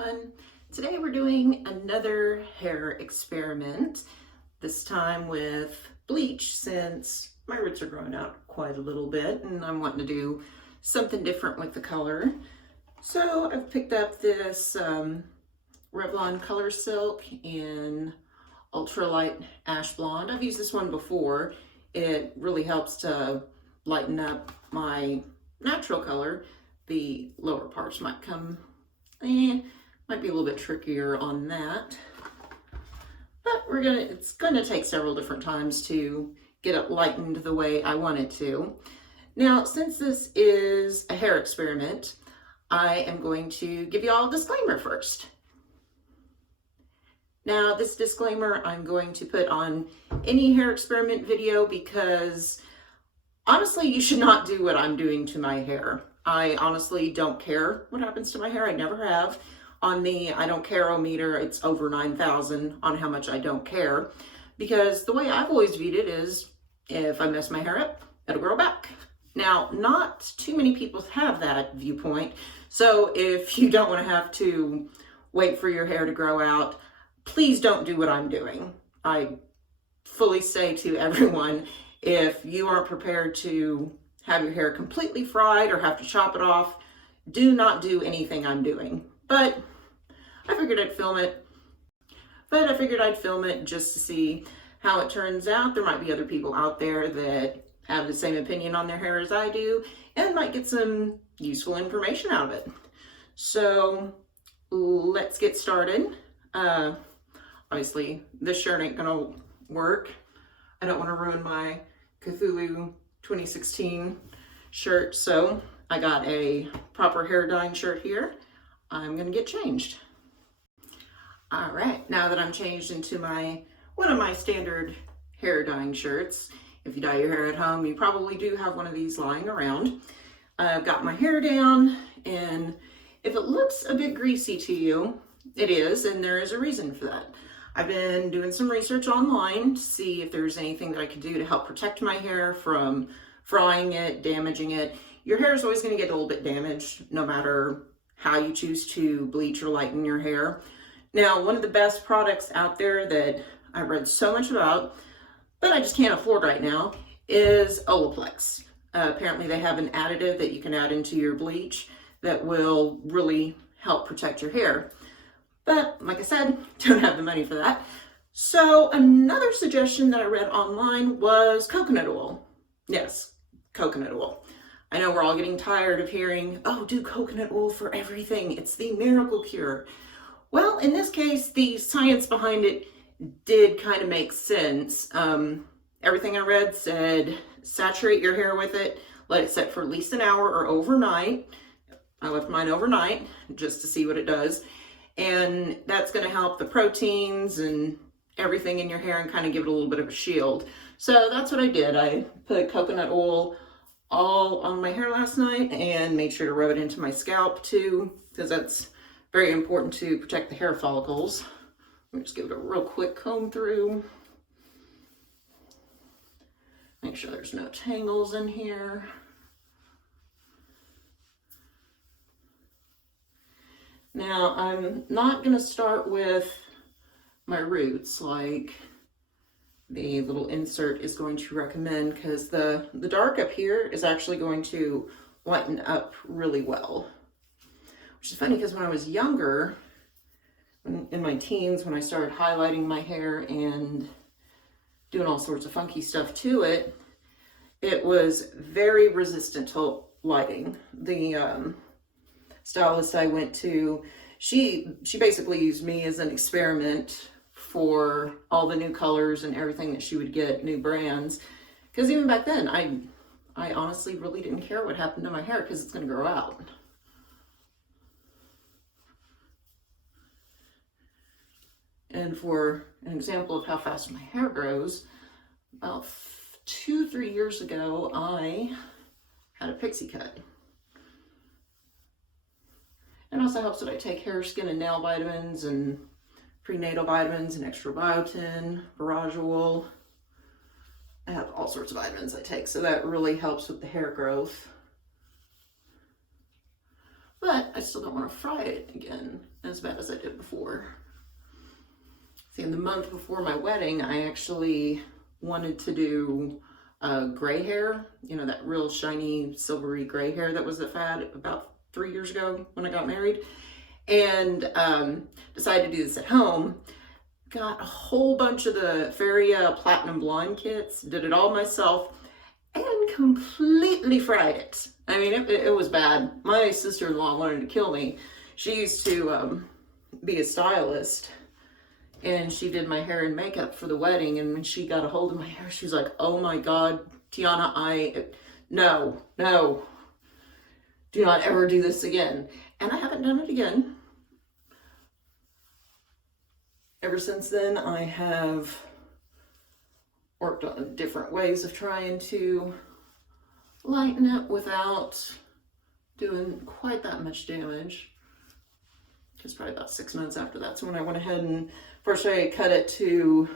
everyone. Today we're doing another hair experiment, this time with bleach since my roots are growing out quite a little bit and I'm wanting to do something different with the color. So I've picked up this Revlon Color Silk in ultralight ash blonde. I've used this one before. It really helps to lighten up my natural color. The lower parts might come, might be a little bit trickier on that. But it's gonna take several different times to get it lightened the way I want it to. Now, since this is a hair experiment, I am going to give you all a disclaimer first. Now, this disclaimer I'm going to put on any hair experiment video because honestly, you should not do what I'm doing to my hair. I honestly don't care what happens to my hair. I never have. On the I don't care-o-meter, it's over 9,000 on how much I don't care. Because the way I've always viewed it is, if I mess my hair up, it'll grow back. Now, not too many people have that viewpoint. So if you don't want to have to wait for your hair to grow out, please don't do what I'm doing. I fully say to everyone, if you aren't prepared to have your hair completely fried or have to chop it off, do not do anything I'm doing. But I figured I'd film it. Just to see how it turns out. There might be other people out there that have the same opinion on their hair as I do and might get some useful information out of it. So let's get started. Obviously, this shirt ain't gonna work. I don't want to ruin my Cthulhu 2016 shirt, so I got a proper hair dyeing shirt here. I'm gonna get changed. All right, now that I'm changed into one of my standard hair dyeing shirts, if you dye your hair at home, you probably do have one of these lying around. I've got my hair down, and if it looks a bit greasy to you, it is, and there is a reason for that. I've been doing some research online to see if there's anything that I could do to help protect my hair from frying it, damaging it. Your hair is always going to get a little bit damaged no matter how you choose to bleach or lighten your hair. Now, one of the best products out there that I read so much about, but I just can't afford right now, is Olaplex. Apparently they have an additive that you can add into your bleach that will really help protect your hair. But like I said, don't have the money for that. So another suggestion that I read online was coconut oil. Yes, coconut oil. I know we're all getting tired of hearing, oh, do coconut oil for everything. It's the miracle cure. Well, in this case, the science behind it did kind of make sense. Everything I read said saturate your hair with it, let it set for at least an hour or overnight. I left mine overnight just to see what it does. And that's going to help the proteins and everything in your hair and kind of give it a little bit of a shield. So that's what I did. I put coconut oil all on my hair last night and made sure to rub it into my scalp too, because that's very important to protect the hair follicles. Let me just give it a real quick comb through. Make sure there's no tangles in here. Now, I'm not going to start with my roots like the little insert is going to recommend, because the dark up here is actually going to lighten up really well. Which is funny because when I was younger, in my teens, when I started highlighting my hair and doing all sorts of funky stuff to it, it was very resistant to lighting. The stylist I went to, she basically used me as an experiment for all the new colors and everything that she would get, new brands. Because even back then, I honestly really didn't care what happened to my hair because it's going to grow out. And for an example of how fast my hair grows, about 2-3 years ago, I had a pixie cut. It also helps that I take hair, skin, and nail vitamins and prenatal vitamins and extra biotin, borragiol. I have all sorts of vitamins I take, so that really helps with the hair growth. But I still don't want to fry it again as bad as I did before. See, in the month before my wedding, I actually wanted to do gray hair, you know, that real shiny, silvery gray hair that was a fad about 3 years ago when I got married. And decided to do this at home. Got a whole bunch of the Feria Platinum Blonde kits, did it all myself, and completely fried it. I mean, it was bad. My sister-in-law wanted to kill me. She used to be a stylist, and she did my hair and makeup for the wedding, and when she got a hold of my hair, she was like, oh my God, Tiana, no, do not ever do this again. And I haven't done it again. Ever since then, I have worked on different ways of trying to lighten it without doing quite that much damage. Just probably about 6 months after that's when I went ahead and first I cut it to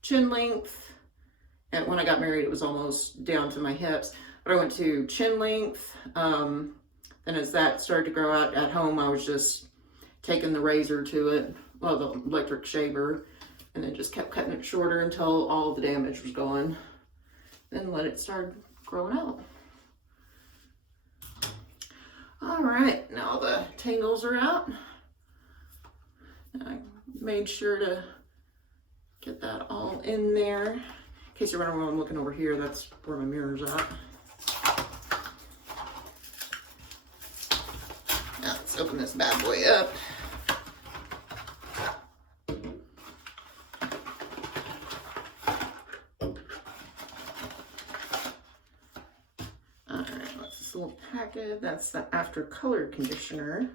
chin length. And when I got married, it was almost down to my hips. But I went to chin length. Then as that started to grow out at home, I was just taking the razor to it, well, the electric shaver, and then just kept cutting it shorter until all the damage was gone. Then let it start growing out. All right, now the tangles are out. I made sure to get that all in there. In case you're wondering why I'm looking over here, that's where my mirror's at. Now let's open this bad boy up. Little packet, that's the after color conditioner.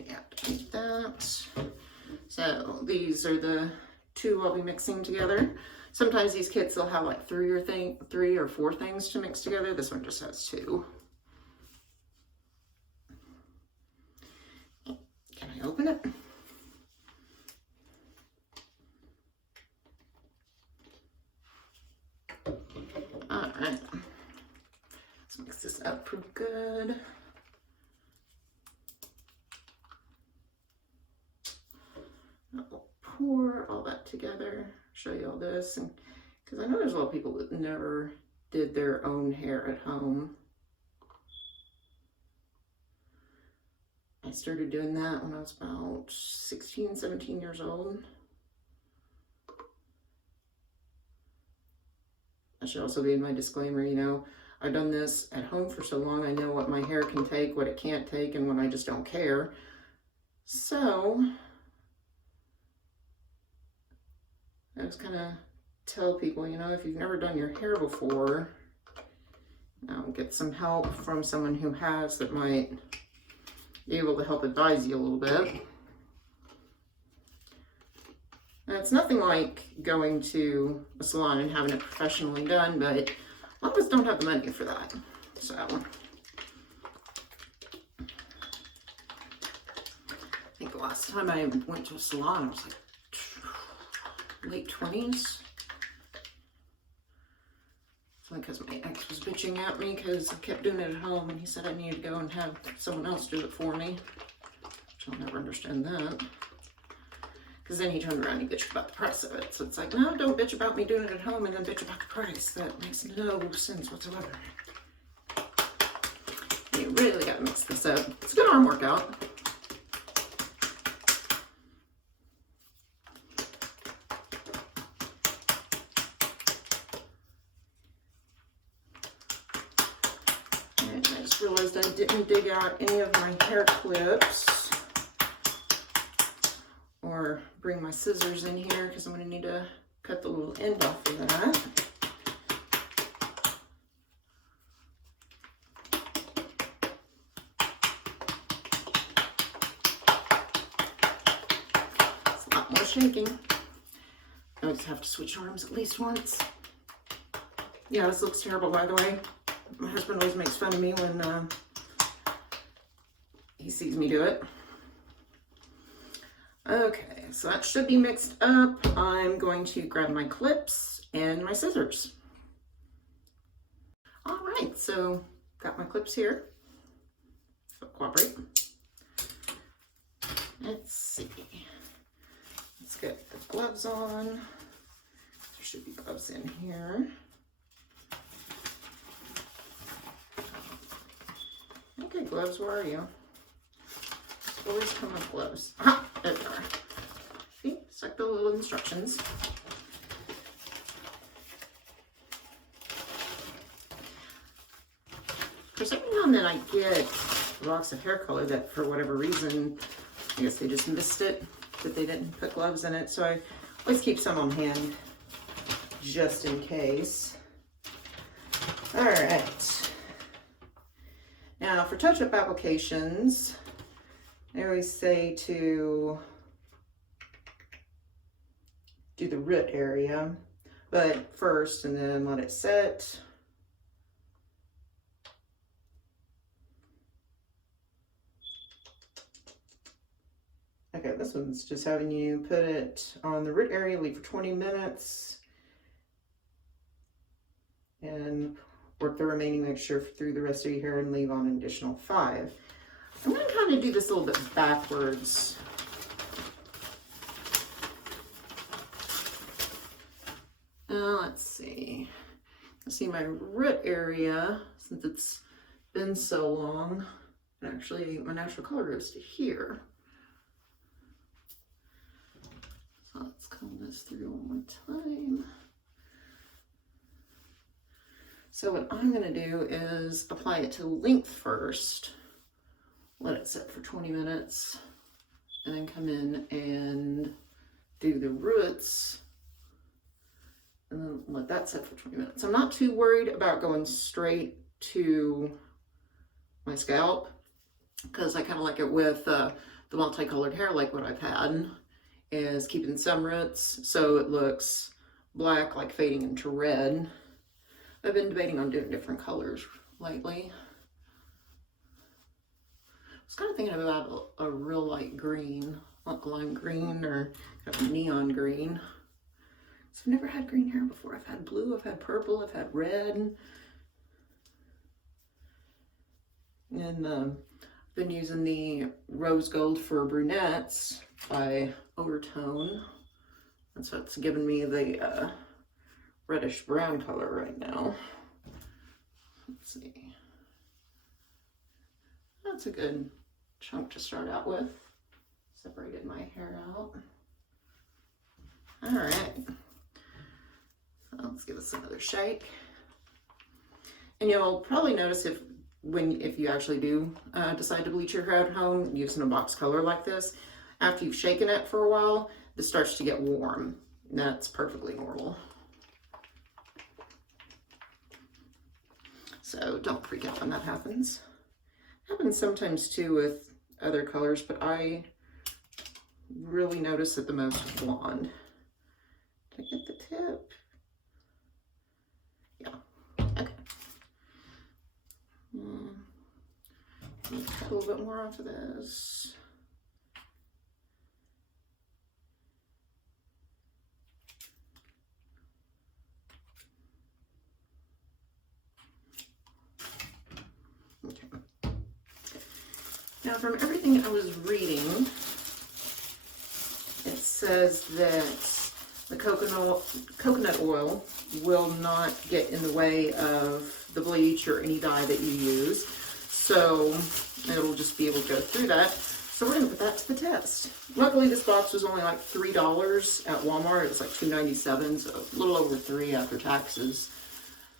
Okay, I have to keep that. So these are the two I'll be mixing together. Sometimes these kits will have like three or four things to mix together. This one just has 2. Can I open it? All right. Let's mix this up pretty good. I'll pour all that together, show you all this, and because I know there's a lot of people that never did their own hair at home. I started doing that when I was about 16, 17 years old. I should also be in my disclaimer, you know, I've done this at home for so long, I know what my hair can take, what it can't take, and when I just don't care. So, I just kind of tell people, you know, if you've never done your hair before, get some help from someone who has that might be able to help advise you a little bit. Now, it's nothing like going to a salon and having it professionally done, but a lot of us don't have the money for that. So, I think the last time I went to a salon, I was like late 20s. Because my ex was bitching at me because I kept doing it at home, and he said I needed to go and have someone else do it for me. Which I'll never understand that. Because then he turned around and he bitched about the price of it. So it's like, no, don't bitch about me doing it at home and then bitch about the price. That makes no sense whatsoever. You really gotta mix this up. It's a good arm workout. And I just realized I didn't dig out any of my hair clips or bring my scissors in here because I'm going to need to cut the little end off of that. It's a lot more shaking. I always have to switch arms at least once. Yeah, this looks terrible, by the way. My husband always makes fun of me when he sees me do it. Okay, so that should be mixed up. I'm going to grab my clips and my scissors. All right, so got my clips here. So cooperate. Let's see. Let's get the gloves on. There should be gloves in here. Okay, gloves, where are you? Always come with gloves. Ah, there they are. See, it's like the little instructions. For some reason that I get rocks of hair color that for whatever reason, I guess they just missed it, that they didn't put gloves in it. So I always keep some on hand just in case. All right. Now for touch-up applications, I always say to do the root area, but first, and then let it set. Okay, this one's just having you put it on the root area, leave for 20 minutes, and work the remaining mixture through the rest of your hair and leave on an additional 5. I'm going to kind of do this a little bit backwards. Let's see. Let's see my root area, since it's been so long, and actually my natural color goes to here. So let's comb this through one more time. So what I'm going to do is apply it to length first. Let it set for 20 minutes, and then come in and do the roots, and then let that set for 20 minutes. I'm not too worried about going straight to my scalp, because I kind of like it with the multicolored hair, like what I've had, is keeping some roots so it looks black, like fading into red. I've been debating on doing different colors lately. I was kind of thinking about a real light green, like lime green or kind of neon green. So I've never had green hair before. I've had blue, I've had purple, I've had red. And I've been using the rose gold for brunettes by Overtone. And so it's giving me the reddish brown color right now. Let's see. That's a good chunk to start out with. Separated my hair out. All right. So let's give this another shake. And you'll probably notice if you actually do decide to bleach your hair at home using a box color like this, after you've shaken it for a while, this starts to get warm. That's perfectly normal. So don't freak out when that happens. It happens sometimes too with other colors, but I really notice it the most with blonde. Did I get the tip? Yeah, okay. Cut a little bit more off of this. Okay. Now, from everything I was reading, it says that the coconut oil will not get in the way of the bleach or any dye that you use. So it'll just be able to go through that. So we're gonna put that to the test. Luckily, this box was only like $3 at Walmart. It was like $2.97, so a little over $3 after taxes.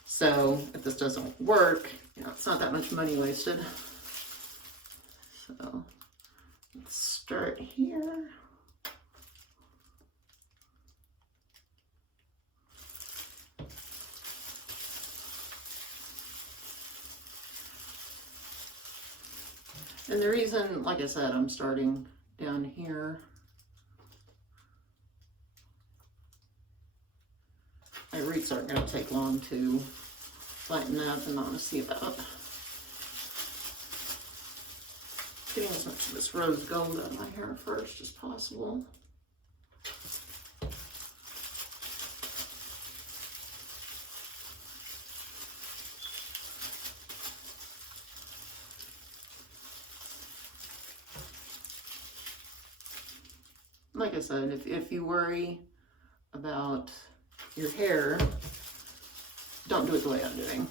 So if this doesn't work, you know, it's not that much money wasted. So let's start here. And the reason, like I said, I'm starting down here. My roots aren't going to take long to lighten up, and I'm going to see about getting as much of this rose gold out of my hair first as possible. like I said, if you worry about your hair, don't do it the way I'm doing.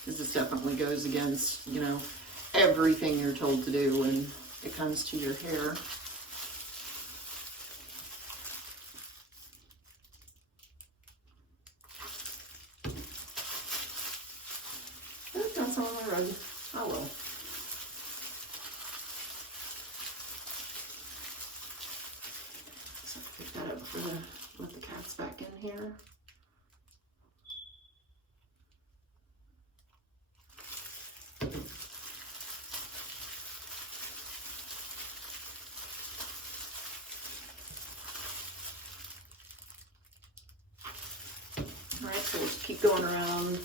Because this definitely goes against, you know, everything you're told to do when it comes to your hair. I've got some on my rug. I will. So pick that up for let the cats back in here. Alright, so we'll just keep going around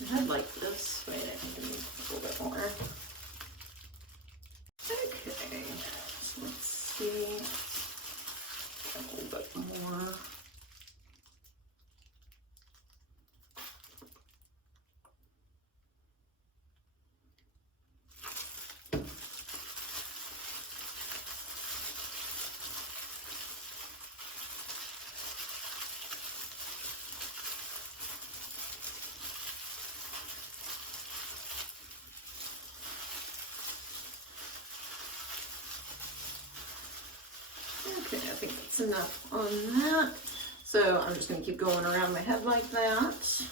the head like this. Wait, I think I need a little bit more. Okay, so let's see. A little bit more. Okay, I think that's enough on that. So I'm just going to keep going around my head like that.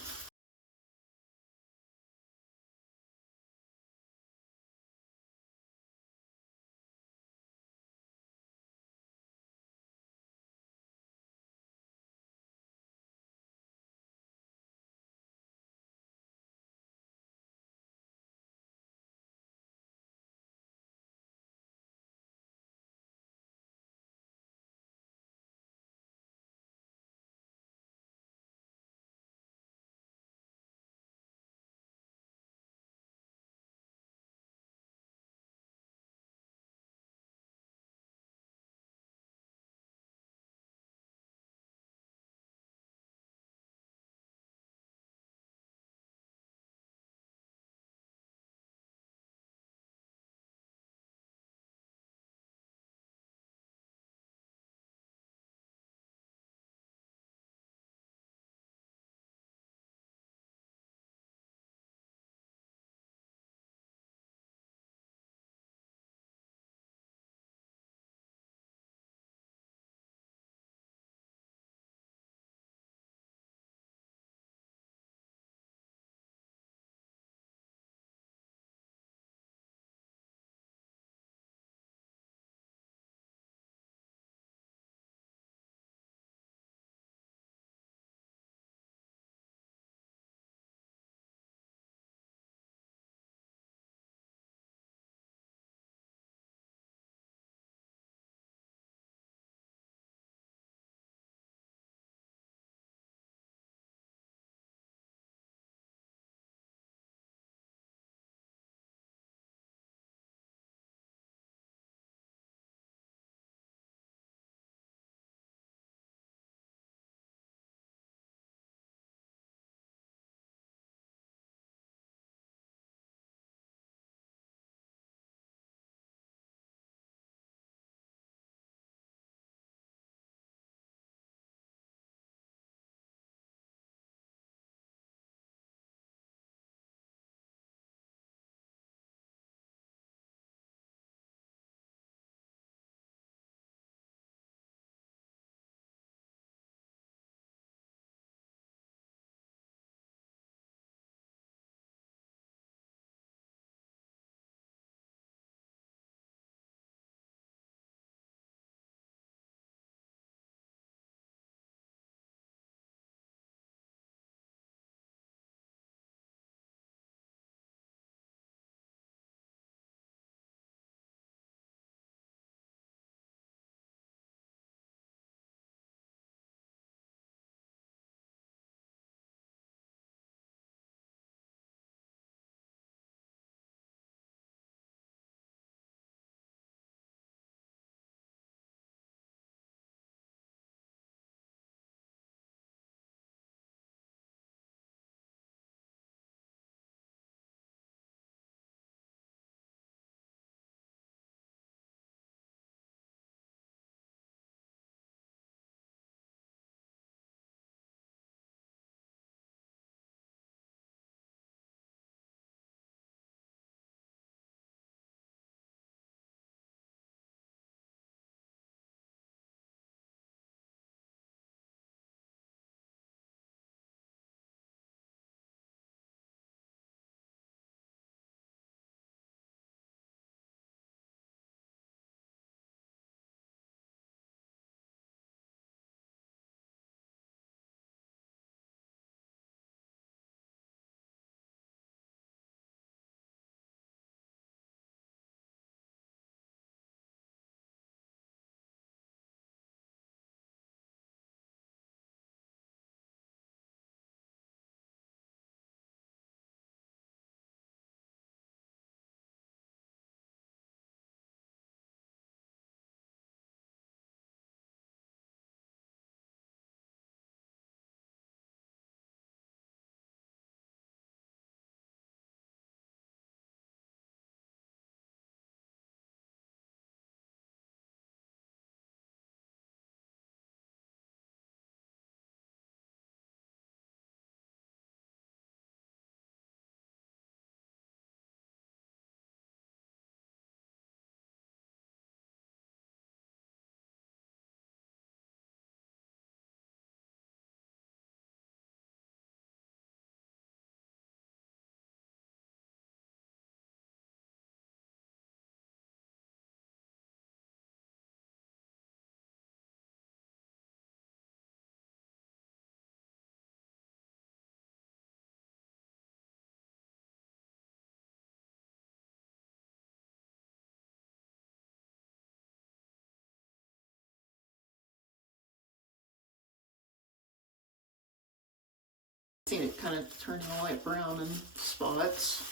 Seen it kind of turning the light brown in spots.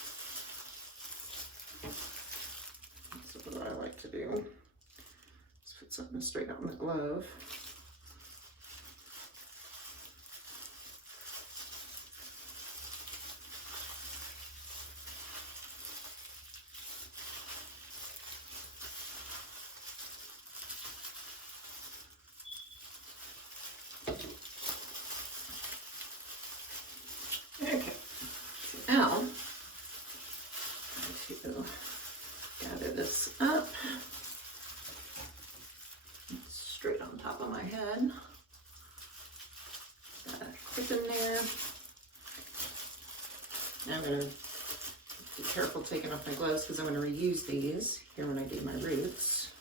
That's what I like to do. Let's put something straight out in the glove. Okay, now I'm going to gather this up. It's straight on top of my head. Got a clip in there. Now I'm going to be careful taking off my gloves because I'm going to reuse these here when I do my roots.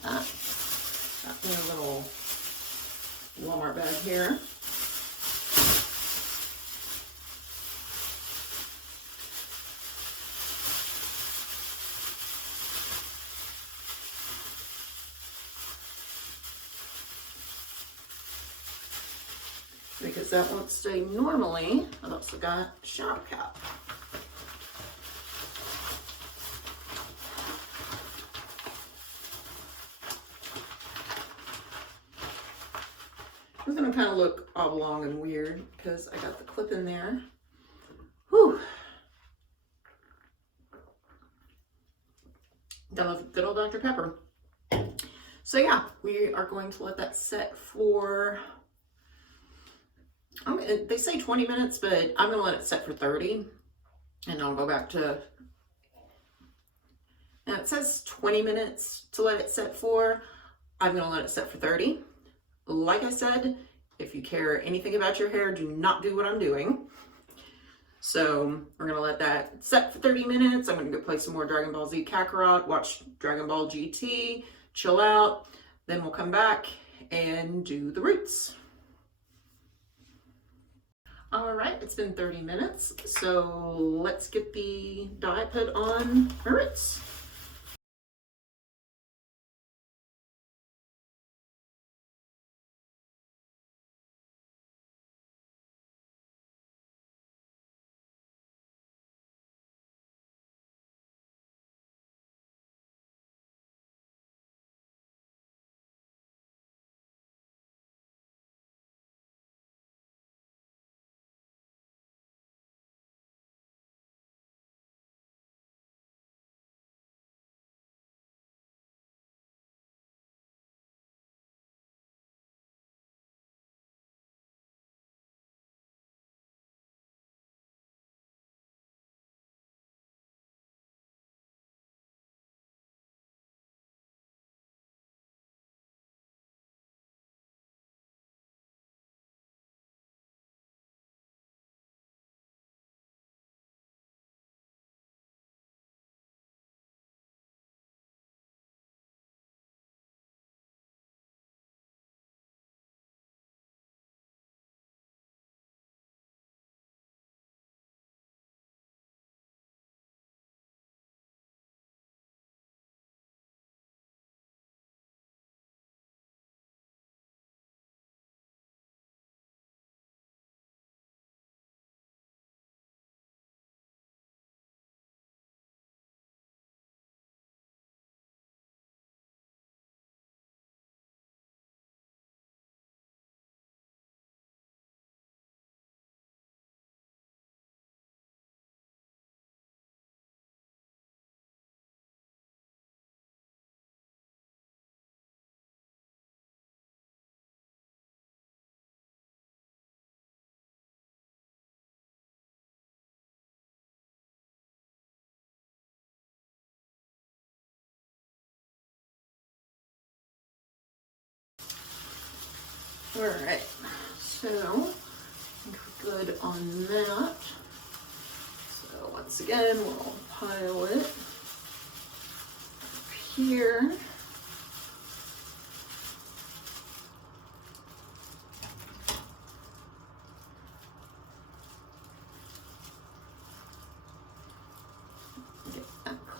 Got me a little Walmart bag here. Because that won't stay normally. I've also got a shower cap. It's gonna kind of look oblong and weird because I got the clip in there. Whew. Gotta love good old Dr. Pepper. So yeah, we are going to let that set for, they say 20 minutes, but I'm gonna let it set for 30 and I'll go back to, now it says 20 minutes to let it set for. I'm gonna let it set for 30. Like I said, if you care anything about your hair, do not do what I'm doing. So we're gonna let that set for 30 minutes. I'm gonna go play some more Dragon Ball Z Kakarot, watch Dragon Ball GT, chill out. Then we'll come back and do the roots. All right, it's been 30 minutes. So let's get the dye put on my roots. All right, so I think we're good on that. So once again, we'll pile it up here.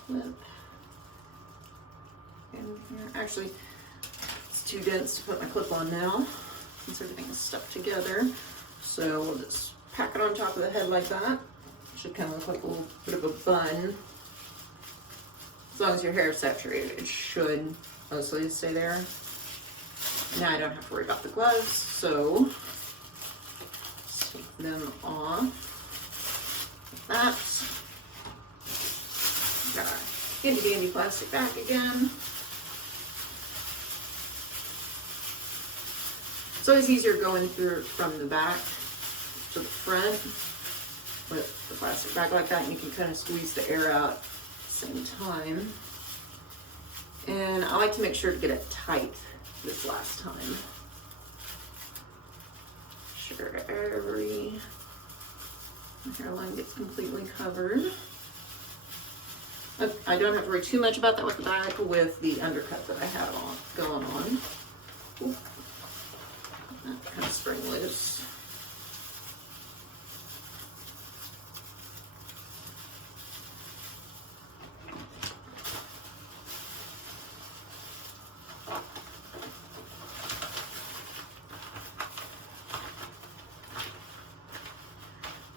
clip in here. Actually, it's too dense to put my clip on now since everything is stuck together. So we'll just pack it on top of the head like that. Should kind of look like a little bit of a bun. As long as your hair is saturated, it should mostly stay there. Now I don't have to worry about the gloves, so take them off. Like that. Got our handy dandy plastic bag again. It's always easier going through from the back to the front with the plastic bag like that, and you can kind of squeeze the air out at the same time. And I like to make sure to get it tight this last time. Sure every hairline gets completely covered. I don't have to worry too much about that with the bag with the undercut that I have on going on. Ooh. That kind of spring loose.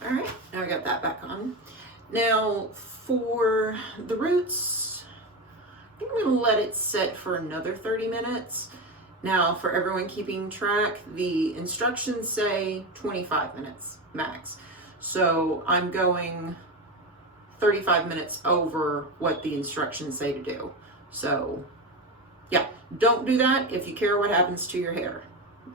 All right, now I got that back on. Now for the roots, I think I'm gonna let it set for another 30 minutes. Now for everyone keeping track, the instructions say 25 minutes max. So I'm going 35 minutes over what the instructions say to do. So yeah, don't do that if you care what happens to your hair.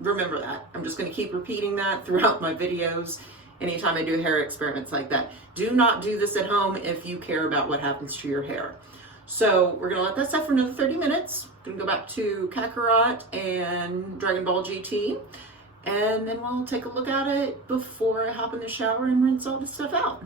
Remember that. I'm just gonna keep repeating that throughout my videos. Anytime I do hair experiments like that, do not do this at home if you care about what happens to your hair. So we're gonna let that set for another 30 minutes. Gonna go back to Kakarot and Dragon Ball GT, and then we'll take a look at it before I hop in the shower and rinse all this stuff out.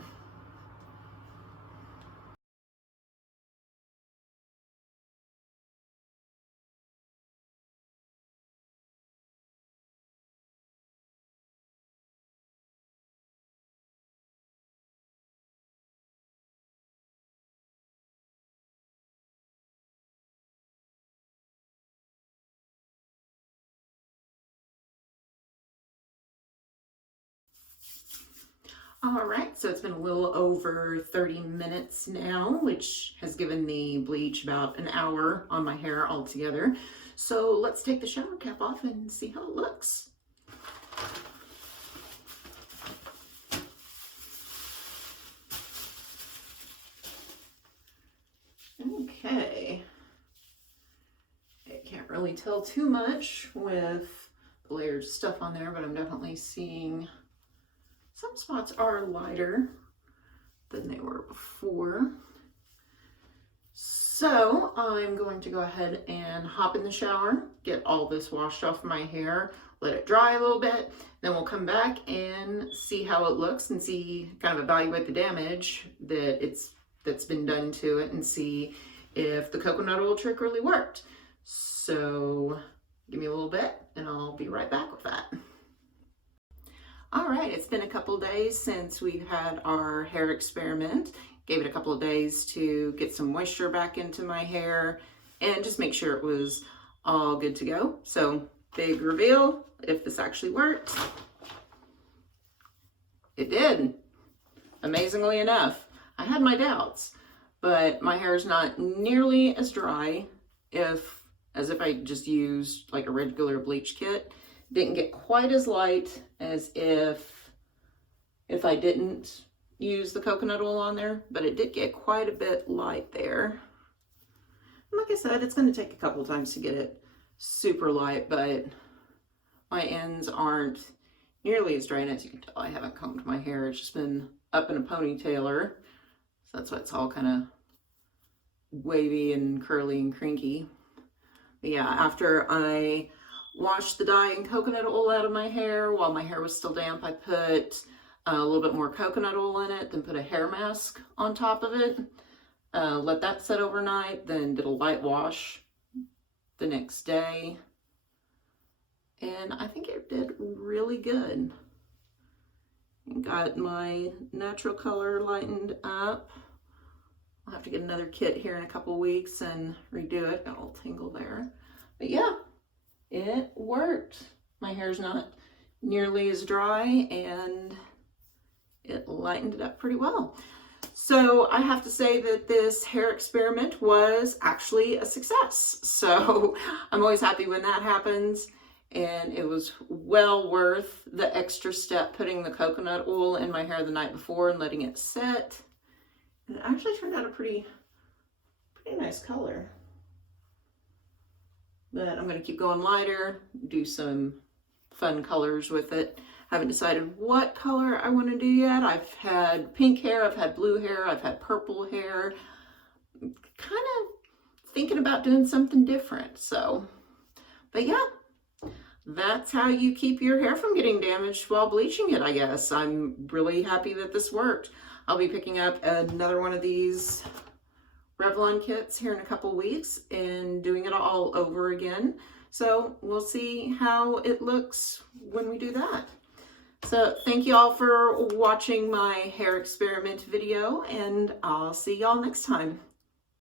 All right, so it's been a little over 30 minutes now, which has given the bleach about an hour on my hair altogether. So let's take the shower cap off and see how it looks. Okay. I can't really tell too much with the layered stuff on there, but I'm definitely seeing some spots are lighter than they were before. So I'm going to go ahead and hop in the shower, get all this washed off my hair, let it dry a little bit, then we'll come back and see how it looks and see, kind of evaluate the damage that's been done to it and see if the coconut oil trick really worked. So give me a little bit and I'll be right back with that. All right, it's been a couple days since we've had our hair experiment. Gave it a couple of days to get some moisture back into my hair and just make sure it was all good to go. So big reveal, if this actually worked. It did, amazingly enough. I had my doubts, but my hair is not nearly as dry as if I just used like a regular bleach kit. Didn't get quite as light as if I didn't use the coconut oil on there, but it did get quite a bit light there. And like I said, it's going to take a couple times to get it super light, but my ends aren't nearly as dry. And as you can tell, I haven't combed my hair. It's just been up in a ponytailer. So that's why it's all kind of wavy and curly and crinky. But yeah, after I washed the dye and coconut oil out of my hair while my hair was still damp, I put a little bit more coconut oil in it, then put a hair mask on top of it, let that set overnight, then did a light wash the next day, and I think it did really good. Got my natural color lightened up. I'll have to get another kit here in a couple weeks and redo it. Got a little tingle there. But yeah, it worked. My hair's not nearly as dry and it lightened it up pretty well. So I have to say that this hair experiment was actually a success. So I'm always happy when that happens. And it was well worth the extra step putting the coconut oil in my hair the night before and letting it set. And it actually turned out a pretty nice color. But I'm going to keep going lighter, do some fun colors with it. Haven't decided what color I want to do yet. I've had pink hair, I've had blue hair, I've had purple hair. Kind of thinking about doing something different. So, but yeah, that's how you keep your hair from getting damaged while bleaching it, I guess. I'm really happy that this worked. I'll be picking up another one of these Revlon kits here in a couple weeks and doing it all over again. So we'll see how it looks when we do that. So thank you all for watching my hair experiment video, and I'll see y'all next time.